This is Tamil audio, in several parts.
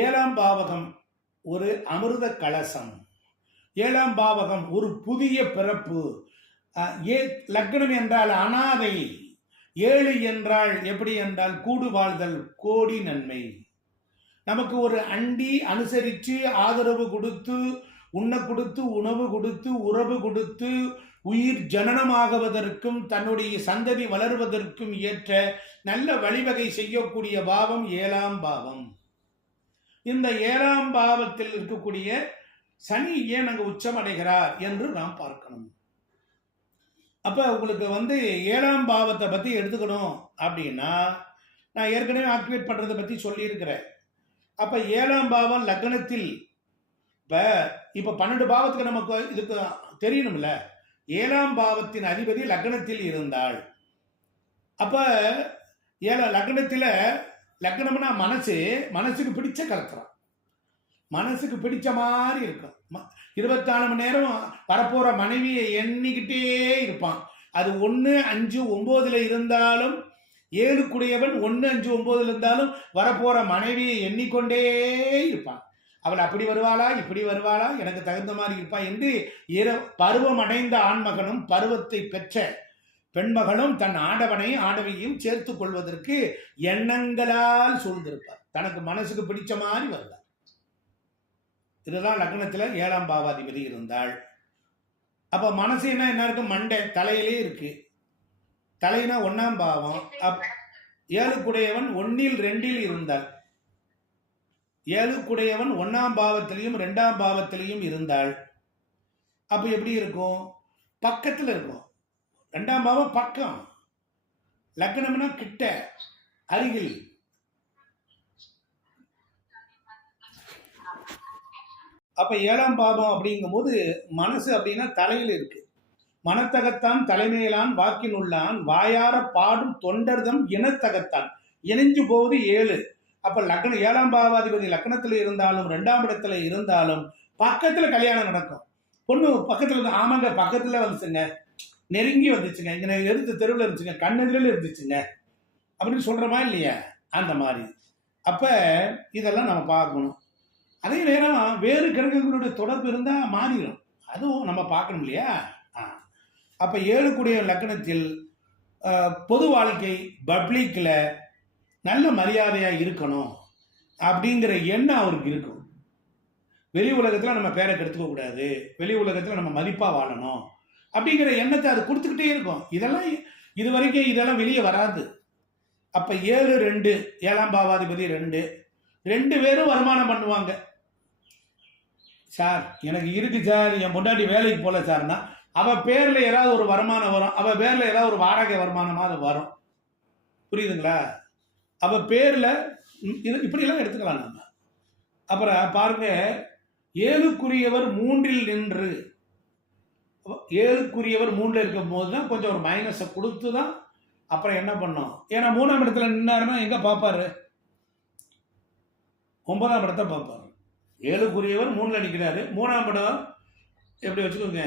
ஏழாம் பாவகம் ஒரு அமிர்த கலசம். ஏழாம் பாவகம் ஒரு புதிய பிறப்பு. லக்னம் என்றால் அனாதை. 7 என்றால் எப்படி என்றால் கூடு வாழ்தல், கோடி நன்மை. நமக்கு ஒரு அண்டி அனுசரித்து ஆதரவு கொடுத்து, உண்ண கொடுத்து, உணவு கொடுத்து, உறவு கொடுத்து, உயிர் ஜனனமாகுவதற்கும் தன்னுடைய சந்ததி வளர்வதற்கும் ஏற்ற நல்ல வழிவகை செய்யக்கூடிய பாவம் ஏழாம் பாவம். இந்த ஏழாம் பாவத்தில் இருக்கக்கூடிய சனி ஏன் அங்கு உச்சமடைகிறார் என்று நாம் பார்க்கணும். அப்ப உங்களுக்கு ஏழாம் பாவத்தை பத்தி எடுத்துக்கணும் அப்படின்னா, நான் ஏற்கனவே ஆக்டிவேட் பண்றதை பத்தி சொல்லியிருக்கிறேன். அப்ப ஏழாம் பாவம் லக்னத்தில் இப்ப 12 பாவத்துக்கு நமக்கு இதுக்கு தெரியணும்ல. ஏழாம் பாவத்தின் அதிபதி லக்னத்தில் இருந்தாள். அப்ப லக்னத்துல லக்னம்னா மனசுக்கு பிடிச்ச கலத்திரம், மனசுக்கு பிடிச்ச மாதிரி இருக்கும். 24 மணி நேரம் வரப்போற மனைவியை எண்ணிக்கிட்டே இருப்பான். அது 1, 5, 9 இருந்தாலும், 7 குடையவன் 1, 5, 9 இருந்தாலும் வரப்போற மனைவியை எண்ணிக்கொண்டே இருப்பான். அவள் அப்படி வருவாளா, இப்படி வருவாளா, எனக்கு தகுந்த மாதிரி இருப்பா என்று பருவம் அடைந்த ஆண்மகனும் பருவத்தை பெற்ற பெண்மகளும் தன் ஆடவையும் சேர்த்து கொள்வதற்கு எண்ணங்களால் சூழ்ந்திருப்பார். தனக்கு மனசுக்கு பிடிச்ச மாதிரி வருவார். இதுதான் லக்னத்துல ஏழாம் பாவாதிபதி இருந்தாள். அப்ப மனசு என்ன இருக்கு? மண்டை தலையிலே இருக்கு. தலைனா 1ஆம் பாவம். 7 குடையவன் 1 2 இருந்தாள். 7 குடையவன் 1ஆம் பாவத்திலையும் 2ஆம் பாவத்திலையும் இருந்தாள். அப்ப எப்படி இருக்கும்? பக்கத்துல இருக்கும். 2ஆம் பாவம் பக்கம், லக்னம்னா கிட்ட, அருகில். அப்ப 7ஆம் பாவம் அப்படிங்கும் போது மனசு அப்படின்னா தலையில் இருக்கு. மனத்தகத்தான் தலைமையிலான் வாக்கின் உள்ளான் வாயார பாடும் தொண்டர்தம் இனத்தகத்தான் இணைஞ்சு போவது 7. அப்ப லக்னம் 7ஆம் பாவாதிபதி லக்னத்துல இருந்தாலும் 2ஆம் இடத்துல இருந்தாலும் பக்கத்துல கல்யாணம் நடக்கும். பொண்ணு பக்கத்துல, ஆமாங்க பக்கத்துல வந்துச்சுங்க, நெருங்கி வந்துச்சுங்க, இங்க எதிர்த்து தெருவில் இருந்துச்சுங்க, கண்ணெதிரில் இருந்துச்சுங்க அப்படின்னு சொல்றோமா இல்லையா? அந்த மாதிரி. அப்ப இதெல்லாம் நம்ம பார்க்கணும். அதே நேரம் வேறு கிரகங்களுடைய தொடர்பு இருந்தா மாறிடும், அதுவும் நம்ம பார்க்கணும் இல்லையா? அப்ப 7 கூடிய லக்னத்தில் பொது வாழ்க்கை, பப்ளிக்ல நல்ல மரியாதையா இருக்கணும் அப்படிங்கிற எண்ணம் அவருக்கு இருக்கும். வெளி உலகத்துல நம்ம பேரை கெடுத்துக்க கூடாது, வெளி உலகத்துல நம்ம மதிப்பா வாழணும் அப்படிங்கிற எண்ணத்தை அது கொடுத்துக்கிட்டே இருக்கும். இதெல்லாம் இது வரைக்கும் இதெல்லாம் வெளியே வராது. அப்ப 7 2 7ஆம் பாவாதிபதி 2 பேரும் வருமானம் பண்ணுவாங்க. சார் எனக்கு இருக்கு சார், என் பொண்டாட்டி வேலைக்கு போல சார்னா அவ பேர்ல ஏதாவது ஒரு வருமானம் வரும், அவ பேர்ல ஏதாவது ஒரு வாடகை வருமானமா அது வரும். புரியுதுங்களா? அவ பேர்ல இப்படிலாம் எடுத்துக்கலாம் நம்ம. அப்புறம் பாருங்க, 7க்குரியவர் 3ல் நின்று, 7க்குரியவர் 3ல் இருக்கும் போதுதான் கொஞ்சம் ஒரு மைனஸை கொடுத்து தான் அப்புறம் என்ன பண்ணோம். ஏன்னா 3ஆம் இடத்துல நின்னாருன்னா எங்க பார்ப்பாரு? 9ஆம் இடத்தை பார்ப்பாரு. 7க்குரியவர் 3ல் நிற்கிறாரு. 3ஆம் இடம் எப்படி வச்சுக்கோங்க.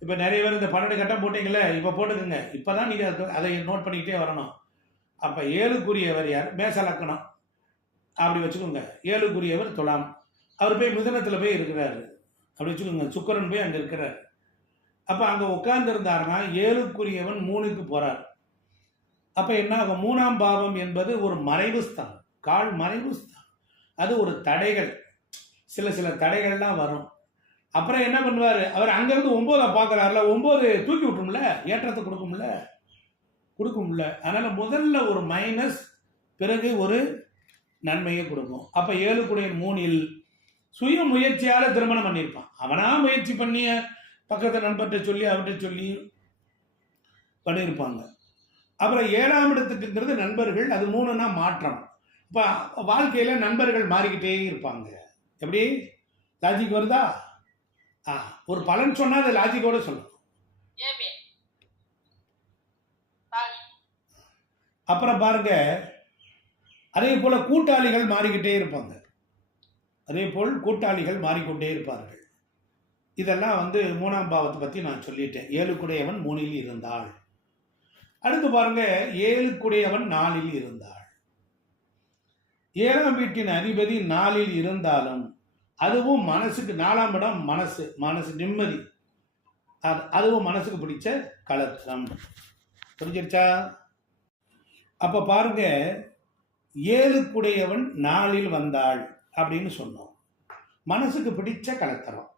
இப்போ நிறைய பேர் இந்த 12 கட்டம் போட்டீங்களே, இப்போ போட்டுக்கோங்க. இப்போதான் நீங்கள் அதை நோட் பண்ணிக்கிட்டே வரணும். அப்போ 7க்குரியவர் யார்? மேச லக்னம் அப்படி வச்சுக்கோங்க. 7க்குரியவர் துலாம், அவர் போய் மிதுனத்தில் போய் இருக்கிறாரு அப்படி வச்சுக்கோங்க. சுக்கிரன் போய் அங்கே இருக்கிறார். அப்போ அங்கே உட்கார்ந்து இருந்தாருன்னா 7க்குரியவன் 3க்கு போறார். அப்போ என்ன ஆகும்? 3ஆம் பாவம் என்பது ஒரு மறைவு ஸ்தானம், கால் மறைவு ஸ்தானம். அது ஒரு தடைகள், சில தடைகள்லாம் வரும். அப்புறம் என்ன பண்ணுவார்? அவர் அங்கிருந்து 9 பார்க்குறாருல, 9 தூக்கி விட்டுரும்ல, ஏற்றத்தை கொடுக்கும்ல. அதனால முதல்ல ஒரு மைனஸ், பிறகு ஒரு நன்மையை கொடுக்கும். அப்ப 7 சுய முயற்சியால திருமணம் பண்ணியிருப்பான். அவனா முயற்சி பண்ணிய பக்கத்தை நண்பர்கிட்ட சொல்லி அவர்கிட்ட சொல்லி பண்ணியிருப்பாங்க. அப்புறம் 7ஆம் இடத்துக்குங்கிறது நண்பர்கள், அது 3னா மாற்றம். இப்ப வாழ்க்கையில நண்பர்கள் மாறிக்கிட்டே இருப்பாங்க. எப்படி லாஜிக் வருதா? ஒரு பலன் சொன்னா அது லாஜிக்கோட சொல்லணும். அப்புறம் பாருங்க, அதே போல கூட்டாளிகள் மாறிக்கிட்டே இருப்பாங்க. மாறிக்கொண்டே இருப்பார்கள். இதெல்லாம் 3ஆம் பாவத்தை பத்தி நான் சொல்லிட்டேன். 7க்குடையவன் 3ல் இருந்தாள். அடுத்து பாருங்க, 7க்குடையவன் 4ல் இருந்தாள். 7ஆம் வீட்டின் அதிபதி 4ல் இருந்தாலும் அதுவும் மனசுக்கு 4ஆம் இடம் மனசு நிம்மதி, அதுவும் மனசுக்கு பிடிச்ச களத்திரம். புரிஞ்சிருச்சா? அப்ப பாருங்க, 7க்குடையவன் 4ல் வந்தாள் அப்படின்னு சொன்னோம், மனசுக்கு பிடிச்ச களத்திரம்.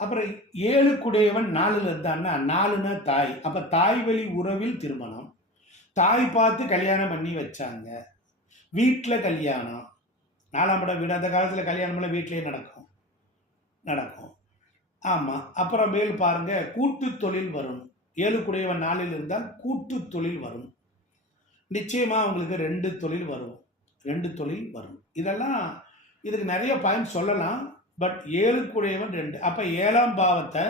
அப்புறம் 7க்குடையவன் 4ல் இருந்தான்னா 4னா தாய், அப்ப தாய் வழி உறவில் திருமணம், தாய் பார்த்து கல்யாணம் பண்ணி வச்சாங்க, வீட்டில் கல்யாணம். 4ஆம் இடம் வீடு, அந்த காலத்தில் கல்யாணம்லாம் வீட்டிலேயே நடக்கும். ஆமாம். அப்புறம் மேல் பாருங்க, கூட்டு தொழில் வரும். 7க்குடையவன் 4ல் இருந்தால் கூட்டு தொழில் வரும். நிச்சயமா உங்களுக்கு 2 தொழில் வரும். இதெல்லாம் இதுக்கு நிறைய பாயிண்ட் சொல்லலாம். பட் 7க்குடையவன் 2. அப்போ 7ஆம் பாவத்தை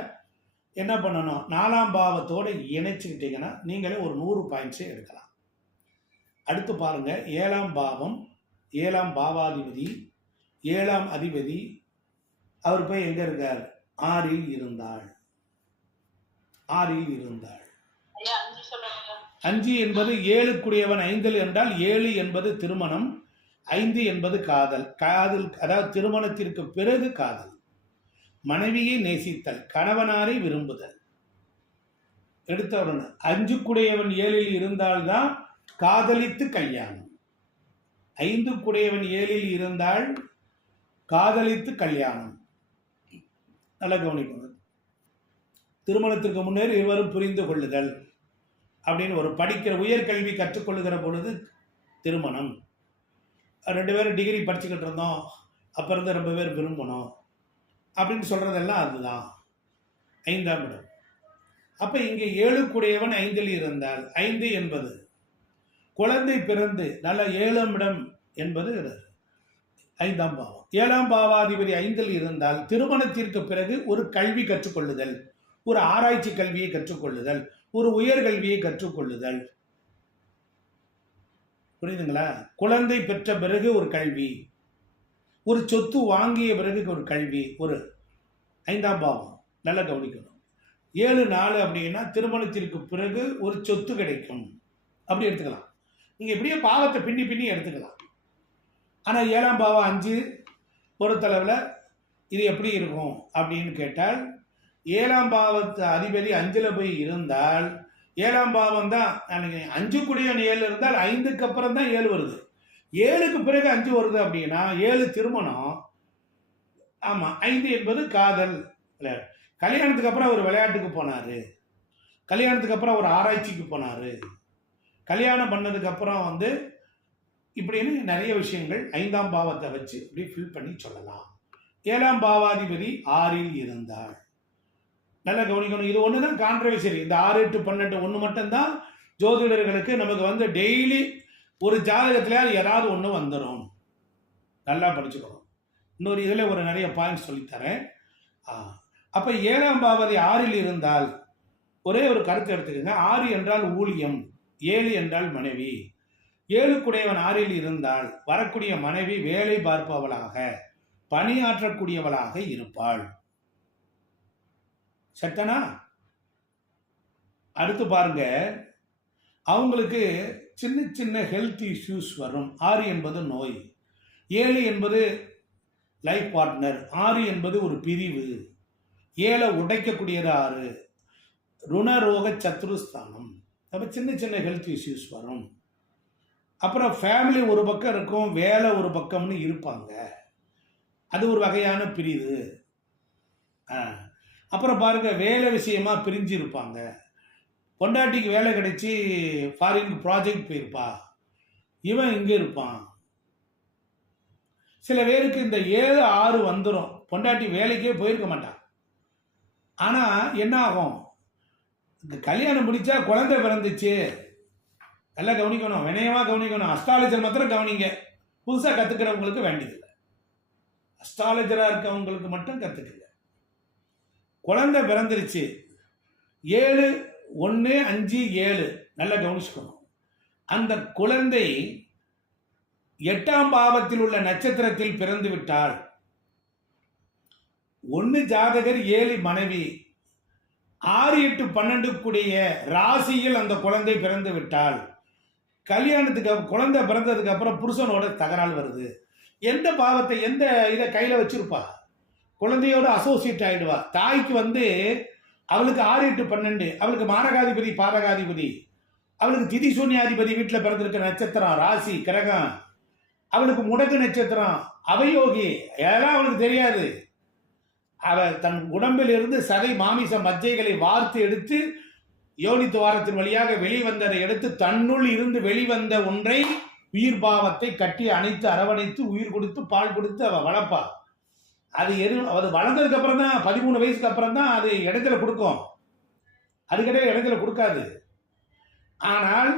என்ன பண்ணணும், 4ஆம் பாவத்தோடு இணைச்சிக்கிட்டீங்கன்னா நீங்களே ஒரு 100 பாயிண்ட்ஸே எடுக்கலாம். அடுத்து பாருங்க, 7ஆம் பாவம், 7ஆம் பாவாதிபதி, 7ஆம் அதிபதி, அவர் போய் எங்க இருக்கார்? 6ல் இருந்தாள். 5 என்பது 7க்குடையவன் 5ல் என்றால் 7 என்பது திருமணம், 5 என்பது காதல். அதாவது திருமணத்திற்கு பிறகு காதல், மனைவியை நேசித்தல், கணவனாரை விரும்புதல். எடுத்தவுடன் 5க்குடையவன் 7ல் இருந்தால்தான் காதலித்து கல்யாணம். 5க்குடையவன் 7ல் இருந்தால் காதலித்து கல்யாணம். நல்லா கவனிக்கணும். திருமணத்திற்கு முன்னேறி இருவரும் புரிந்து கொள்ளுதல் அப்படின்னு, ஒரு படிக்கிற உயர்கல்வி கற்றுக்கொள்ளுகிற பொழுது திருமணம். 2 பேரும் டிகிரி படிச்சுக்கிட்டு இருந்தோம், அப்போ இருந்து ரொம்ப பேர் விரும்பணும் அப்படின்னு சொல்கிறதெல்லாம் அதுதான் 5ஆம் இடம். அப்போ இங்கே 7க்குடையவன் 5ல் இருந்தால், 5 என்பது குழந்தை பிறந்து, நல்ல 7ஆம் இடம் என்பது 5ஆம் பாவம். 7ஆம் பாவாதிபதி 5ல் இருந்தால் திருமணத்திற்கு பிறகு ஒரு கல்வி கற்றுக்கொள்ளுதல், ஒரு ஆராய்ச்சி கல்வியை கற்றுக்கொள்ளுதல், ஒரு உயர்கல்வியை கற்றுக்கொள்ளுதல். புரியுதுங்களா? குழந்தை பெற்ற பிறகு ஒரு கல்வி, ஒரு சொத்து வாங்கிய பிறகு ஒரு கல்வி, ஒரு 5ஆம் பாவம். நல்லா கவனிக்கணும். 7-4 அப்படின்னா திருமணத்திற்கு பிறகு ஒரு சொத்து கிடைக்கும், அப்படி எடுத்துக்கலாம். நீங்க இப்படியே பாவத்தை பின்னி எடுத்துக்கலாம். ஆனால் 7ஆம் பாவம் 5 பொறுத்தளவில் இது எப்படி இருக்கும் அப்படின்னு கேட்டால், 7ஆம் பாவத்து அதிபதி 5ல் போய் இருந்தால், 7ஆம் பாவம் தான் 5க்குடையவன் 7 இருந்தால் 5க்கு அப்புறம் தான் 7 வருது. 7க்கு பிறகு 5 வருது அப்படின்னா 7 திருமணம். ஆமாம். 5 என்பது காதல். கல்யாணத்துக்கு அப்புறம் ஒரு விளையாட்டுக்கு போனார், கல்யாணத்துக்கு அப்புறம் ஒரு ஆராய்ச்சிக்கு போனார், கல்யாணம் பண்ணதுக்கு அப்புறம் இப்படின்னு நிறைய விஷயங்கள் 5ஆம் பாவத்தை வச்சு இப்படி ஃபில் பண்ணி சொல்லலாம். 7ஆம் பாவாதிபதி 6ல் இருந்தாள். நல்லா கவனிக்கணும். இது ஒன்று தான் கான்ட்ரவர்சரி. இந்த 6, 8, 12 ஒன்று மட்டும்தான் ஜோதிடர்களுக்கு நமக்கு டெய்லி ஒரு ஜாதகத்தில் ஏதாவது ஒன்று வந்துடும். நல்லா படிச்சுக்கணும். இன்னொரு இதில் ஒரு நிறைய பாயிண்ட்ஸ் சொல்லித்தரேன். அப்போ 7ஆம் பாவதி 6ல் இருந்தால் ஒரே ஒரு கருத்து எடுத்துக்கோங்க. 6 என்றால் ஊழியம், 7 என்றால் மனைவி. 7க்குடையவன் 6ல் இருந்தால் வரக்கூடிய மனைவி வேலை பார்ப்பவளாக, பணியாற்றக்கூடியவளாக இருப்பாள். சட்டனா? அடுத்து பாருங்க, அவங்களுக்கு சின்ன சின்ன ஹெல்த் இஷ்யூஸ் வரும். 6 என்பது நோய், 7 என்பது லைஃப் பார்ட்னர், 6 என்பது ஒரு பிரிவு, 7 உடைக்கக்கூடியது 6, ருணரோக சத்ருஸ்தானம். அப்போ சின்ன சின்ன ஹெல்த் இஷ்யூஸ் வரும். அப்புறம் ஃபேமிலி ஒரு பக்கம் இருக்கும், வேலை ஒரு பக்கம்னு இருப்பாங்க, அது ஒரு வகையான பிரிவு. அப்புறம் பாருங்க, வேலை விஷயமா பிரிஞ்சு இருப்பாங்க. பொண்டாட்டிக்கு வேலை கிடைச்சி ஃபாரினுக்கு ப்ராஜெக்ட் போயிருப்பா, இவன் இங்கே இருப்பான். சில பேருக்கு இந்த 7, 6 வந்துடும், பொண்டாட்டி வேலைக்கே போயிருக்க மாட்டான். ஆனால் என்ன ஆகும், இந்த கல்யாணம் முடிச்சா குழந்தை பிறந்துச்சு. நல்லா கவனிக்கணும், வினயமாக கவனிக்கணும். அஸ்ட்ராலஜர் மாத்திரம் கவனிங்க, புதுசாக கற்றுக்கிறவங்களுக்கு வேண்டியதில்லை. அஸ்ட்ராலஜராக இருக்கவங்களுக்கு மட்டும் கற்றுக்குங்க. குழந்தை பிறந்துருச்சு, 7, 1, 5, 7 நல்லா கவனிச்சுக்கணும். அந்த குழந்தை 8ஆம் பாவத்தில் உள்ள நட்சத்திரத்தில் பிறந்து விட்டால், 1 ஜாதகர், 7 மனைவி, 6, 8, 12 கூடிய ராசியில் அந்த குழந்தை பிறந்து விட்டால் கல்யாணத்துக்கு குழந்தை பிறந்ததுக்கு அப்புறம் புருஷனோட தகராறு வருது. எந்த பாவத்தை எந்த இதை கையில் வச்சிருப்பா? குழந்தையோட அசோசியேட் ஆயிடுவா. தாய்க்கு அவளுக்கு 6, 8, 12, அவளுக்கு மாரகாதிபதி பாரகாதிபதி, அவளுக்கு திதி சூன்யாதிபதி வீட்டில் பிறந்திருக்க நட்சத்திரம் ராசி கிரகம், அவளுக்கு முடக்கு நட்சத்திரம் அவயோகி, அதெல்லாம் அவளுக்கு தெரியாது. அவள் தன் உடம்பில் இருந்து சதை மாமிச மஜ்ஜைகளை வார்த்து எடுத்து யோனி துவாரத்தின் வழியாக வெளிவந்ததை எடுத்து தன்னுள் இருந்து வெளிவந்த ஒன்றை உயிர் பாவத்தை கட்டி அணைத்து அரவணைத்து உயிர் கொடுத்து பால் கொடுத்து அவள் வளர்ப்பா. அது அது வளர்ந்ததுக்கு அப்புறம் தான் 13 வயசுக்கு அப்புறம் தான் அது இடத்துல கொடுக்கும். அதுக்கிடையே இடத்துல கொடுக்காது. ஆனால்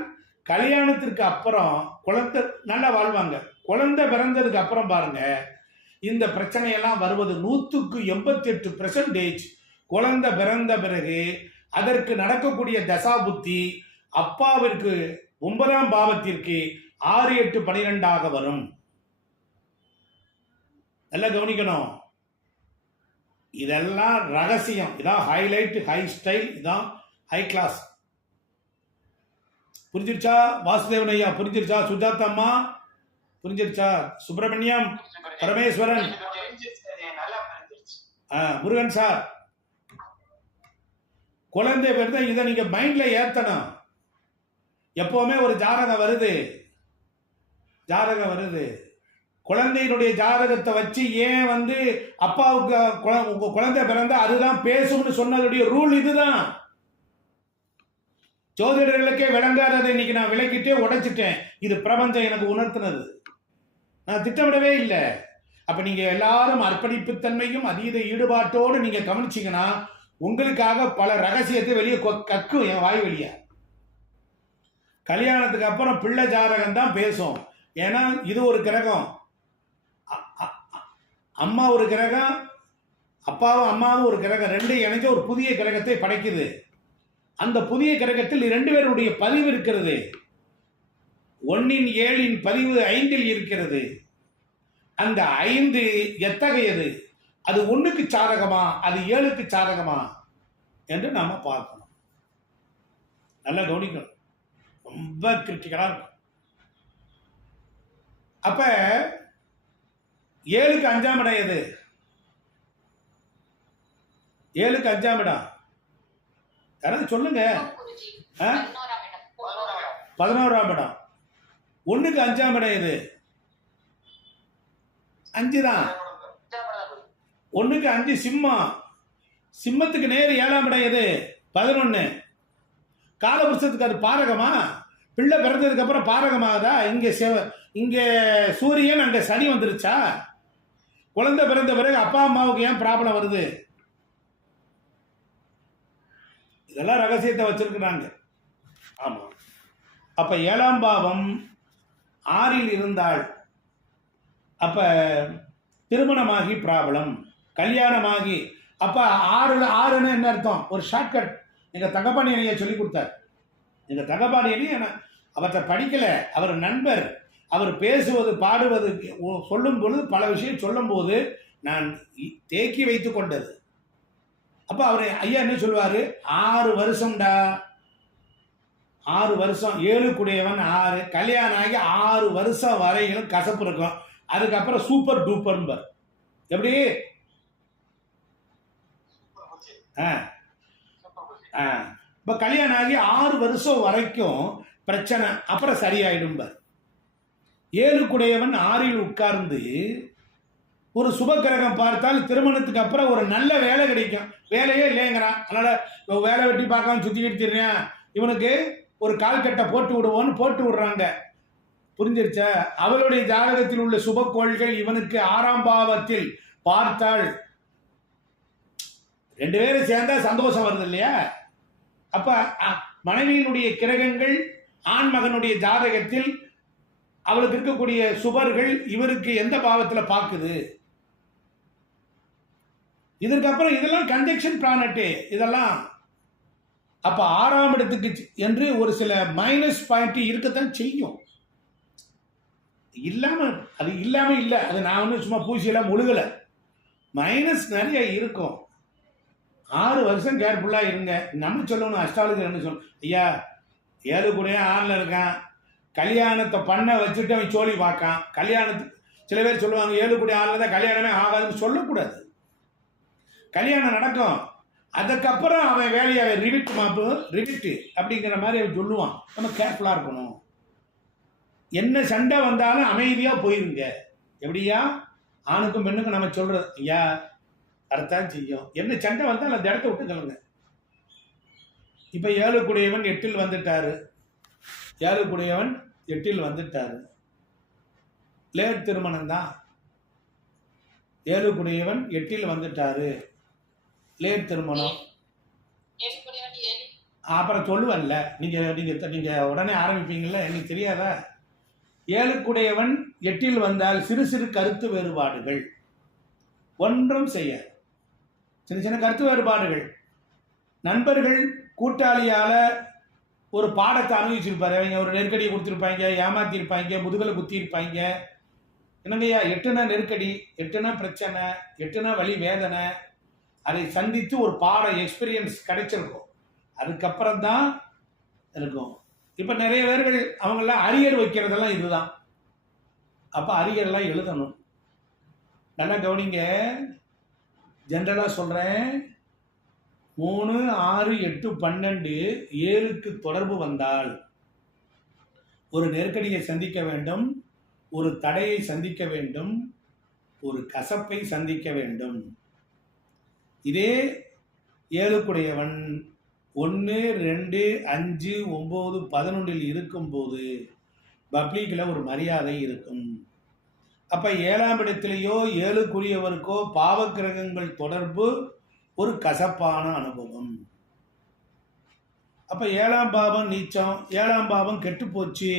கல்யாணத்திற்கு அப்புறம் குழந்தை நல்லா வாழ்வாங்க. குழந்தை பிறந்ததுக்கு அப்புறம் பாருங்க, இந்த பிரச்சனையெல்லாம் வருவது 100% குழந்தை பிறந்த பிறகு அதற்கு நடக்கக்கூடிய தசா புத்தி அப்பாவிற்கு 9ஆம் பாவத்திற்கு 6, 8, 12 வரும். நல்லா கவனிக்கணும். இதெல்லாம் ரகசியம். இதான் ஹைலைட், ஹை ஸ்டைல், இதான் ஹை கிளாஸ். புரிஞ்சிருச்சா வாசுதேவன் ஐயா? புரிஞ்சிருச்சா சுஜாதா அம்மா? புரிஞ்சிருச்சா சுப்பிரமணியம், பரமேஸ்வரன், முருகன் சார்? குழந்தை பிறந்த இதை நீங்க மைண்ட்ல ஏத்தணும். எப்பவுமே ஒரு ஜாதகம் வருது, குழந்தையினுடைய ஜாதகத்தை வச்சு ஏன் அப்பாவுக்கு குழந்தை பிறந்த அதுதான் பேசும்னு சொன்னதுடைய ரூல் இதுதான். ஜோதிடர்களுக்கே விளங்காததை இன்னைக்கு நான் விளக்கிட்டே உடைச்சிட்டேன். இது பிரபஞ்சம் எனக்கு உணர்த்தினது, நான் திட்டமிடவே இல்லை. அப்ப நீங்க எல்லாரும் அர்ப்பணிப்புத்தன்மையும் அதீத ஈடுபாட்டோடு நீங்க கவனிச்சீங்கன்னா உங்களுக்காக பல ரகசியத்தை வெளியே கக்கும் என் வாய் வெளியே. கல்யாணத்துக்கு அப்புறம் பிள்ளை ஜாதகம் தான் பேசும். ஏன்னா இது ஒரு கிரகம், அம்மா ஒரு கிரகம், அப்பாவும் அம்மாவும் ஒரு கிரகம், ரெண்டும் இணைஞ்ச ஒரு புதிய கிரகத்தை படைக்குது. அந்த புதிய கிரகத்தில் 2 பேருடைய பதிவு இருக்கிறது. 1 7 பதிவு 5 இருக்கிறது. அந்த 5 எத்தகையது? அது 1க்கு சாதகமா, அது 7க்கு சாதகமா என்று நாம பார்க்கணும். நல்லா கவனிக்கணும், ரொம்ப கிரிட்டிக்கலா இருக்கும். அப்ப 7க்கு 5ஆம் இடம் எது? 7க்கு 5ஆம் இடம் யாராவது சொல்லுங்க. 11ஆம் இடம். 1க்கு 5ஆம் இடம் எது? 5 தான். 1க்கு 5 சிம்மம். சிம்மத்துக்கு நேர் 7ஆம் இடம் எது? 11. காலபுருஷத்துக்கு அது பாரகமா? பிள்ளை பிறந்ததுக்கு அப்புறம் பாரகமாகதா? இங்க சூரியன், அங்க சனி வந்துருச்சா? குழந்தை பிறந்த பிறகு அப்பா அம்மாவுக்கு ஏன் ப்ராப்ளம் வருது? இதெல்லாம் ரகசியத்தை வச்சிருக்கிறாங்க. ஆமா. அப்ப 7ஆம் பாவம் 6ல் இருந்தால் அப்ப திருமணமாகி ப்ராப்ளம், கல்யாணமாகி அப்ப 6ன்னு என்ன அர்த்தம்? ஒரு ஷார்ட்கட் எங்க தங்கப்பாணி ஐயா சொல்லி கொடுத்தார். எங்க தங்கப்பாணி அவற்றை படிக்கல, அவர் நண்பர். அவர் பேசுவது பாடுவது சொல்லும் பொழுது பல விஷயம் சொல்லும் போது நான் தேக்கி வைத்து கொண்டது. அப்ப அவர் ஐயா என்ன சொல்லுவாரு? 6 வருஷம்டா, 6 வருஷம், 7 குடையவன் 6, கல்யாணம் ஆகி 6 வருஷம் வரையிலும் கசப்பு இருக்கும். அதுக்கப்புறம் சூப்பர் டூப்பர். எப்படி? இப்ப கல்யாணம் ஆகி 6 வருஷம் வரைக்கும் பிரச்சனை, அப்புறம் சரியாயிடும். 7 குடையவன் 6ல் உட்கார்ந்து ஒரு சுப கிரகம் பார்த்தால் திருமணத்துக்கு அப்புறம் ஒரு நல்ல வேலை கிடைக்கும். வேலையே இல்லைங்கிறான், அதனால வேலை வெட்டி பார்க்காம சுத்திக்கிட்டு தெரியான், இவனுக்கு ஒரு கால்கட்டை போட்டு விடுவோன்னு போட்டு விடுறாங்க. புரிஞ்சிருச்சா? அவளுடைய ஜாதகத்தில் உள்ள சுப கோள்கள் இவனுக்கு 6ஆம் பாவத்தில் பார்த்தால் 2 பேரும் சேர்ந்தா சந்தோஷம் வருது இல்லையா? அப்ப மனைவியினுடைய கிரகங்கள் ஆண் மகனுடைய ஜாதகத்தில் அவளுக்கு இருக்கக்கூடிய சுபர்கள் இவருக்கு எந்த பாவத்துல பார்க்குது? இதற்கப்புறம் இதெல்லாம் கன்ஜெக்ஷன் பிளானட் இதெல்லாம். அப்ப 6ஆம் இடத்துக்கு என்று ஒரு சில மைனஸ் பாயிண்ட் இருக்கத்தான் செய்யும். அது இல்லாம இல்ல, அது நான் வந்து சும்மா பூசியெல்லாம் முழுகல. மைனஸ் நிறைய இருக்கும். 6 வருஷம் கேர்ஃபுல்லா இருங்க. நம்ம சொல்லணும், அஸ்ட்ராலஜர் என்ன சொல்லணும்? ஐயா 7 கூட 6ல் இருக்கான், கல்யாணத்தை பண்ண வச்சுட்டு அவன் சோழி பார்க்கான். கல்யாணத்துக்கு சில பேர் சொல்லுவாங்க 7 கோடி ஆளில் தான் கல்யாணமே ஆகாதுன்னு சொல்லக்கூடாது. கல்யாணம் நடக்கும், அதுக்கப்புறம் அவன் வேலையை ரிவிட்டு அப்படிங்கிற மாதிரி அவன் சொல்லுவான். நம்ம கேர்ஃபுல்லாக இருக்கணும். என்ன சண்டை வந்தாலும் அமைதியாக போயிருங்க. எப்படியா ஆணுக்கும் பெண்ணுக்கும் நம்ம சொல்றது, ஐயா வரத்தான் செய்யும். என்ன சண்டை வந்தால் அந்த இடத்த விட்டு கிளங்க. இப்போ 7 கூடியவன் 8 வந்துட்டாரு. 7 கூடியவன் 8 வந்துட்டாரு. லேட் திருமணம் தான். 7 கூடியவன் 8 வந்துட்டாரு, லேட் திருமணம். அப்புறம் சொல்லுவன்ல, நீங்க நீங்க நீங்க உடனே ஆரம்பிப்பீங்கல்ல, எனக்கு தெரியாதா? 7 கூடியவன் 8 வந்தால் சிறு சிறு கருத்து வேறுபாடுகள் ஒன்றும் செய்ய, சின்ன சின்ன கருத்து வேறுபாடுகள். நண்பர்கள் கூட்டாளியால ஒரு பாடத்தை அனுபவிச்சிருப்பாரு. அவங்க ஒரு நெருக்கடியை கொடுத்துருப்பாங்க, ஏமாத்திருப்பாங்க, முதுகலை குத்திருப்பாங்க. என்னங்கய்யா 8னா நெருக்கடி, 8னா பிரச்சனை, 8னா வலி வேதனை. அதை சந்தித்து ஒரு பாட எக்ஸ்பீரியன்ஸ் கிடைச்சிருக்கும். அதுக்கப்புறம் தான் இருக்கும். இப்போ நிறைய பேர்கள் அவங்களாம் அரியர் வைக்கிறதெல்லாம் இதுதான். அப்போ அரியர்லாம் எழுதணும். நல்லா கவனிங்க, ஜென்ரலாக சொல்கிறேன். 3, 6, 8, 12, 7க்கு தொடர்பு வந்தால் ஒரு நெருக்கடியை சந்திக்க வேண்டும், ஒரு தடையை சந்திக்க வேண்டும், ஒரு கசப்பை சந்திக்க வேண்டும். இதே 7 கூடியவன் 1, 2, 5, 9, 11 இருக்கும்போது பப்ளிக்கில் ஒரு மரியாதை இருக்கும். அப்போ 7ஆம் இடத்திலேயோ 7க்குரியவருக்கோ பாவக்கிரகங்கள் தொடர்பு ஒரு கசப்பான அனுபவம். அப்போ 7ஆம் பாவம் நீச்சம், 7ஆம் பாவம் கெட்டு போச்சு.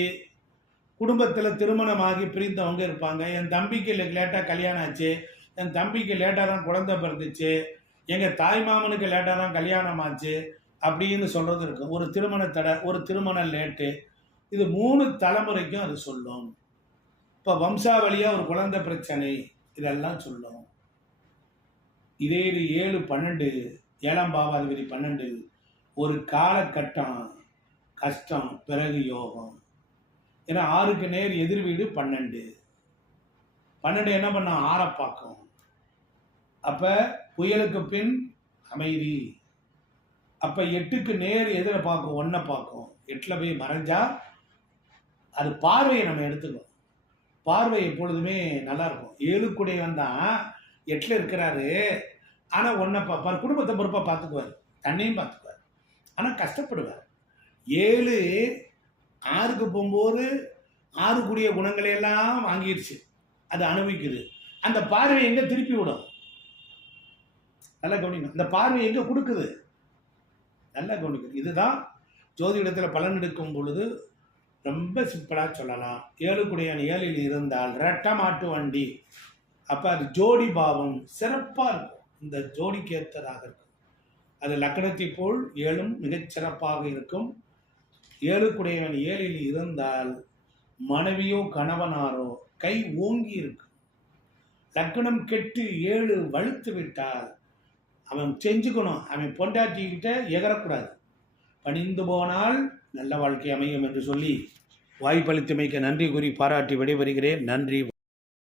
குடும்பத்தில் திருமணமாகி பிரிந்தவங்க இருப்பாங்க. என் தம்பிக்கு லேட்டாக கல்யாணம் ஆச்சு, என் தம்பிக்கு லேட்டாக தான் குழந்தை பிறந்துச்சு, எங்கள் தாய் மாமனுக்கு லேட்டாக தான் கல்யாணம் ஆச்சு அப்படின்னு சொல்கிறது இருக்கும். ஒரு திருமண தடை, ஒரு திருமணம் லேட்டு, இது 3 தலைமுறைக்கும் அது சொல்லும். இப்போ வம்சாவளியாக ஒரு குழந்தை பிரச்சனை, இதெல்லாம் சொல்லும். இதே இது 7, 12, 7ஆம் பாவாதிபதி 12, ஒரு காலகட்டம் கஷ்டம், பிறகு யோகம். ஏன்னா 6க்கு நேர் எதிர் வீடு 12. 12 என்ன பண்ண 6 பார்க்கும். அப்போ புயலுக்கு பின் அமைதி. அப்போ 8க்கு நேர் எதிரை பார்க்கும், 1 பார்க்கும். 8ல் போய் மறைஞ்சா அது பார்வையை நம்ம எடுத்துக்கணும். பார்வை எப்பொழுதுமே நல்லா இருக்கும். 7 கூடியவன் தான் 8ல் இருக்கிறாரு, ஆனால் 1 பார்ப்பார். குடும்பத்தை பொறுப்பாக பார்த்துக்குவார், தன்னையும் பார்த்துக்குவார், ஆனால் கஷ்டப்படுவார். 7 6க்கு போகும்போது 6 கூடிய குணங்களையெல்லாம் வாங்கிடுச்சு, அது அனுபவிக்குது. அந்த பார்வை எங்கே திருப்பி விடும்? நல்லா கவனிக்கணும். அந்த பார்வை எங்கே கொடுக்குது? நல்லா கவனிக்குது. இதுதான் ஜோதிடத்தில் பலன் எடுக்கும் பொழுது ரொம்ப சிம்பிளாக சொல்லலாம். 7 கூடியவன் 7ல் இருந்தால் ரெட்டை மாட்டு வண்டி. அப்போ அது ஜோடி பாவம் சிறப்பாக இருக்கும், இந்த ஜோடிக்கு ஏற்றதாக இருக்கும். அது லக்னத்தை போல் 7ம் மிகச்சிறப்பாக இருக்கும். 7 கூடியவன் 7ல் இருந்தால் மனைவியோ கணவனாரோ கை ஓங்கி இருக்கும். லக்னம் கெட்டு 7 வலுத்து விட்டால் அவன் செஞ்சுக்கணும், அவன் பொண்டாட்டிக்கிட்ட எகரக்கூடாது. பணிந்து போனால் நல்ல வாழ்க்கை அமையும் என்று சொல்லி வாய்ப்பளித்தமைக்கு நன்றி கூறி பாராட்டி விடைபெறுகிறேன். நன்றி.